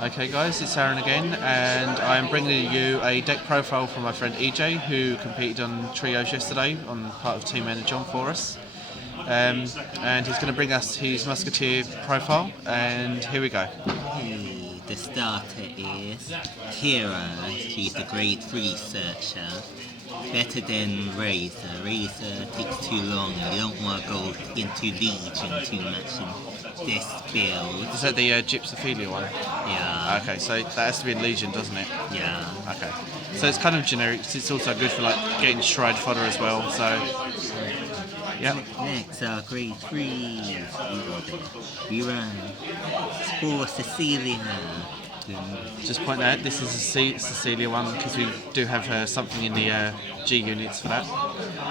Okay guys, it's Aaron again, and I'm bringing you a deck profile from my friend Ejae, who competed on trios yesterday on part of Team Energon for us. And he's going to bring us his Musketeer profile, and here we go. Hey, the starter is Kira. She's the grade 3 searcher. Better than Razor. Razor takes too long. You don't want to go into Legion too much in this build. Is that the Gypsophilia one? Yeah. Okay, so that has to be in Legion, doesn't it? Yeah. Okay. So it's kind of generic. It's also good for like getting stride fodder as well. So, yeah. Next, grade 3. You go there. We run Spore Cecilia. Just point out, this is a Cecilia one because we do have something in the G units for that.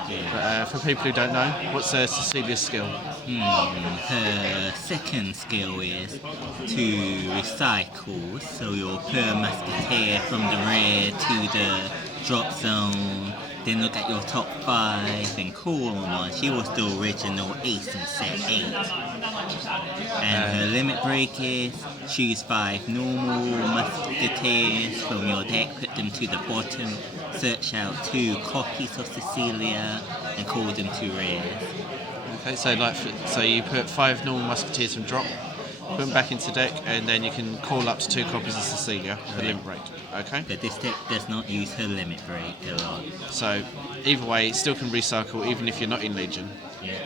Yeah. But for people who don't know, what's Cecilia's skill? Her second skill is to recycle, so you'll per Musketeer from the rear to the drop zone, then look at your top 5 and call on one. She was the original ace in set 8. And her limit break is choose 5 normal Musketeers from your deck, put them to the bottom, search out 2 copies of Cecilia and call them to rear. Okay, so you put 5 normal Musketeers from drop, put them back into deck, and then you can call up to 2 copies of Cecilia, the limit break. Okay? But this deck does not use her limit break a lot. So either way, it still can recycle even if you're not in Legion.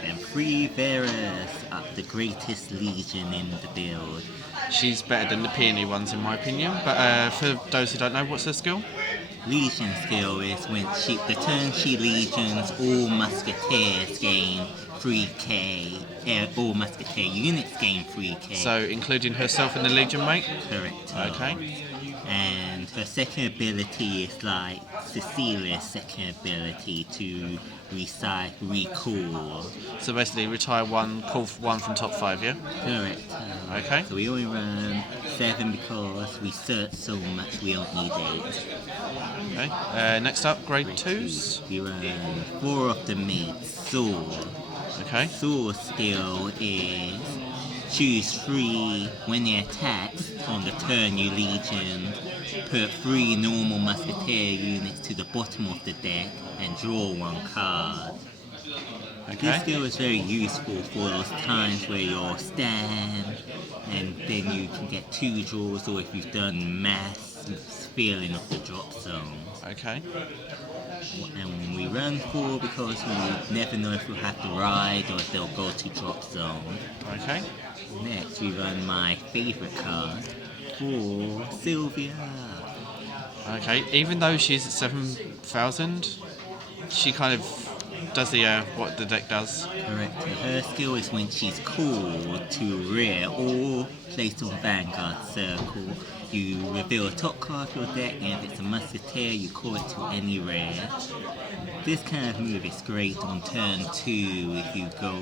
And Free Varus are the greatest Legion in the build. She's better than the peony ones in my opinion, but for those who don't know, what's her skill? Legion skill is when the turn she legions, all Musketeers gain 3k, all Musketeer units gain 3k. So including herself and the Legion mate? Correct. Okay. And her second ability is like Cecilia's second ability to recall. So basically retire 1, call 1 from top 5, yeah? Correct. Okay. So we only run 7 because we search so much we don't need 8. Okay. Next up, grade 2s. We run 4 of the mates. Sword. Okay. Sword skill is choose 3 when they attack on the turn you legion. Put 3 normal Musketeer units to the bottom of the deck and draw 1 card. Okay. This skill is very useful for those times where you're stand and then you can get 2 draws, or if you've done mass feeling of the drop zone. Okay. And we run 4 because we never know if we'll have to ride or if they'll go to drop zone. Okay. Next we run my favourite card for Sylvia. Okay. Even though she's at 7,000, she kind of does the what the deck does. Correct. Her skill is when she's called to rear or placed on Vanguard Circle. You reveal a top card of your deck, and if it's a Musketeer, you call it to any rear. This kind of move is great on turn 2 if you go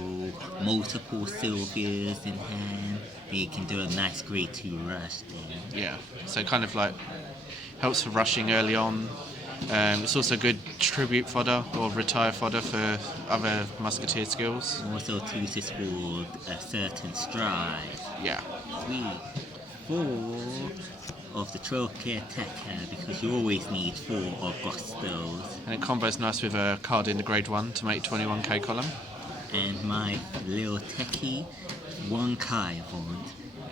multiple Sylvias in hand, and you can do a nice grade 2 rush then. Yeah. So kind of like helps for rushing early on. It's also good tribute fodder or retire fodder for other Musketeer skills. Also to use for a certain stride. Yeah. 3, 4 of the 12k attacker because you always need 4 Augustos. And it combos nice with a card in the grade 1 to make 21k column. And my little techie, 1 Kaivon.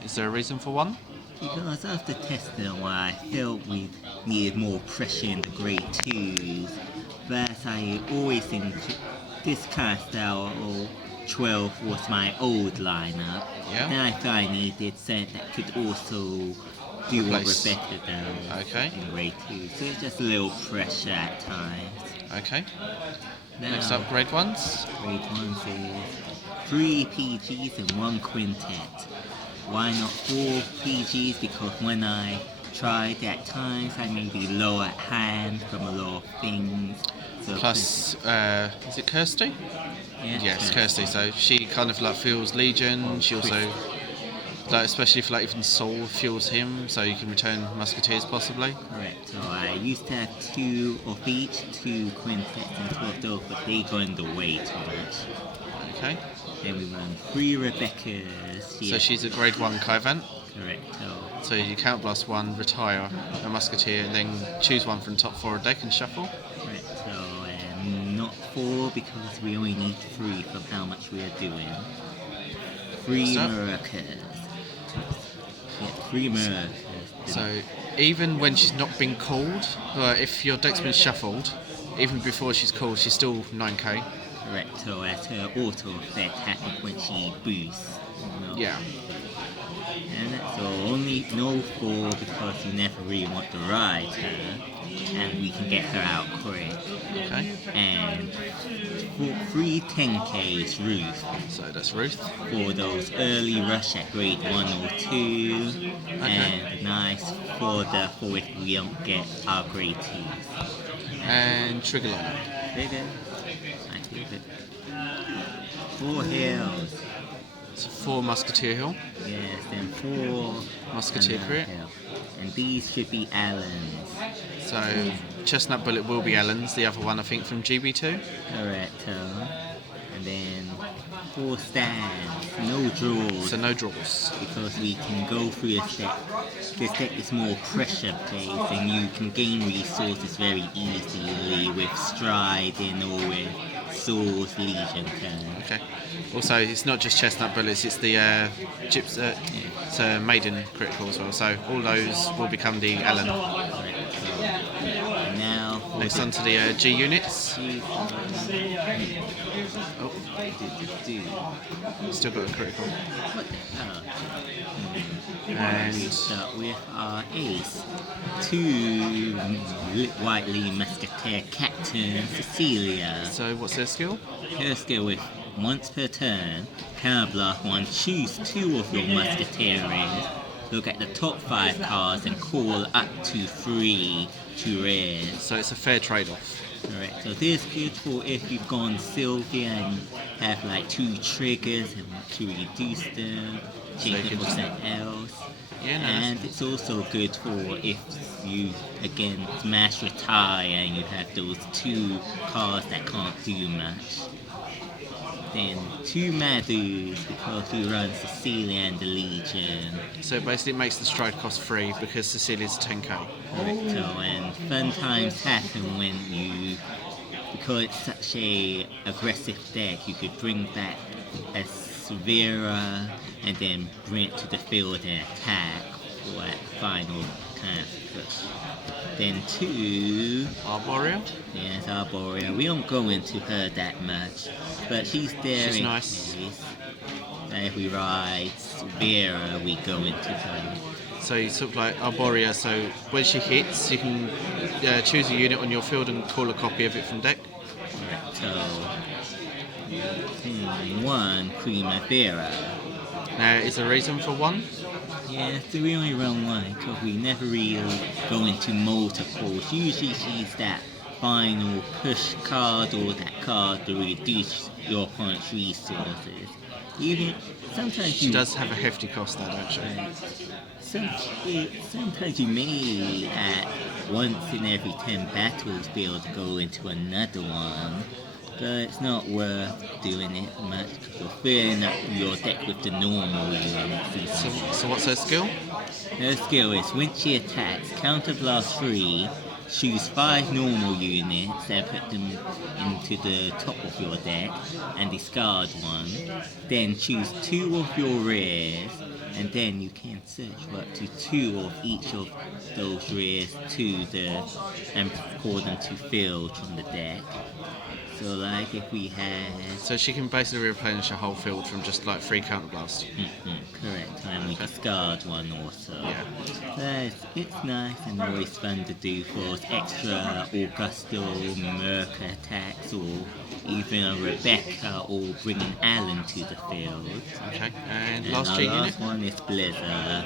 Is there a reason for 1? Because after testing it, I felt we needed more pressure in the grade 2s. But I always think this kind of style of 12 was my old lineup. Yeah. Then I thought I needed something that could also do what Rebecca does in grade 2. So it's just a little pressure at times. Okay. Now, Next up, grade 1s. Grade 1s is 3 PGs and 1 quintet. Why not 4 PGs? Because when I tried at times, I may be low at hand from a lot of things. So Plus, is it Kirsty? Yeah, Yes, Kirsty. So she kind of like fuels Legion. She also, like, especially if like even Soul fuels him, so you can return Musketeers possibly. Correct. So I used to have 2 of each, 2 quintets and 2 of those, but they go in the way too much. Okay. Then we run 3 Rebeccas. So she's a grade 1 Kaivant. Correcto. So you counterblast one, retire a Musketeer, and then choose one from the top 4 of the deck and shuffle. Correcto. And not 4 because we only need 3 from how much we are doing. 3 Stuff. Americas. Yeah, 3 Americas. So even when she's not been called, if your deck's been shuffled, even before she's called, she's still 9k. Correcto, as her auto effect happens when she boosts. Yeah. And that's all. Only no 4 because you never really want to ride her. And we can get her out quick. Okay. And for 3 10k's Ruth. So that's Ruth. For those early rush at grade 1 or 2. Okay. And nice for if we don't get our grade 2s. And Trigger Line. Trigger. I think it. 4 hills. So 4 Musketeer Hill. Yes, then 4 Musketeer crit. hill. And these should be Allens. So Chestnut Bullet will be Allen's, the other one I think from GB2. Correcto. And then 4 stands. No draws. So no draws. Because we can go through this deck. This deck is more pressure based and you can gain resources very easily with Striding or with Swords Legion turn. Okay. Also, it's not just Chestnut Bullets, it's the it's a Maiden critical as well. So all those will become the Allen. Correcto. And now Next on to the G units. Oh, still got a critical. What the hell? And Start with our ace. 2 Whiteley Musketeer Captain Cecilia. so what's their skill? Her skill with once per turn, counterblast 1, choose 2 of your Musketeers, look at the top 5 cards and call up to 3 to rares. So it's a fair trade-off. Correct. So this is good for if you've gone Sylvia and have like 2 triggers and want to reduce them, change them for something else. Yeah, no, And it's also good for if you again smash retire and you have those 2 cards that can't do much. Then 2 Madus because we run Cecilia and the Legion. So basically it makes the stride cost free because Cecilia's 10k. Correcto, and fun times happen when you, because it's such a aggressive deck, you could bring back a Severa and then bring it to the field and attack for that final kind of push. Then 2, Arboreal? yes, Arborea. We don't go into her that much, but she's there She's in nice. case. And if we ride Severa, we go into her. So you sort of like Arborea, so when she hits, you can choose a unit on your field and call a copy of it from deck. So, 1 Primavera. Now, is there a reason for 1? Yeah, so we only run 1 because we never really go into multiples. Usually she's that final push card or that card to reduce your opponent's resources. Even sometimes She you does have a hefty cost, though, don't she? Sometimes you may at once in every 10 battles be able to go into another one, but it's not worth doing it much because you're filling up your deck with the normal units. So what's her skill? Her skill is when she attacks, counterblast 3, choose 5 normal units and put them into the top of your deck and discard 1. Then choose 2 of your rares and then you can search for up to 2 of each of those rares and call them to field from the deck. So like if we had... So she can basically replenish her whole field from just like 3 counterblast. Correct, and we discard 1 also. Yeah. So it's nice and always fun to do for extra Augusto, Merca attacks or even a Rebecca or bringing Alan to the field. Okay, and And last our G unit? last one is Blizzard.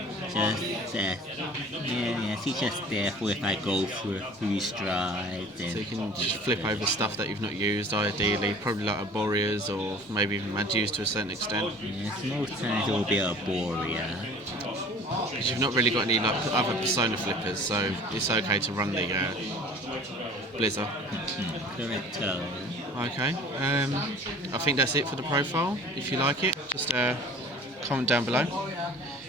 She's just there for if I go through strides. So you can just flip over stuff that you've not used, ideally, probably like Arboreas or maybe even Madus to a certain extent. Yes, most times it will be a Borea. Because you've not really got any like other Persona flippers, so it's okay to run the Blizzard. Correcto. Okay, I think that's it for the profile. If you like it, just comment down below.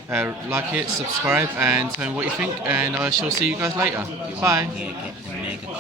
Like it, subscribe, and tell me what you think. And I shall see you guys later. Bye. Yeah, get the mega cool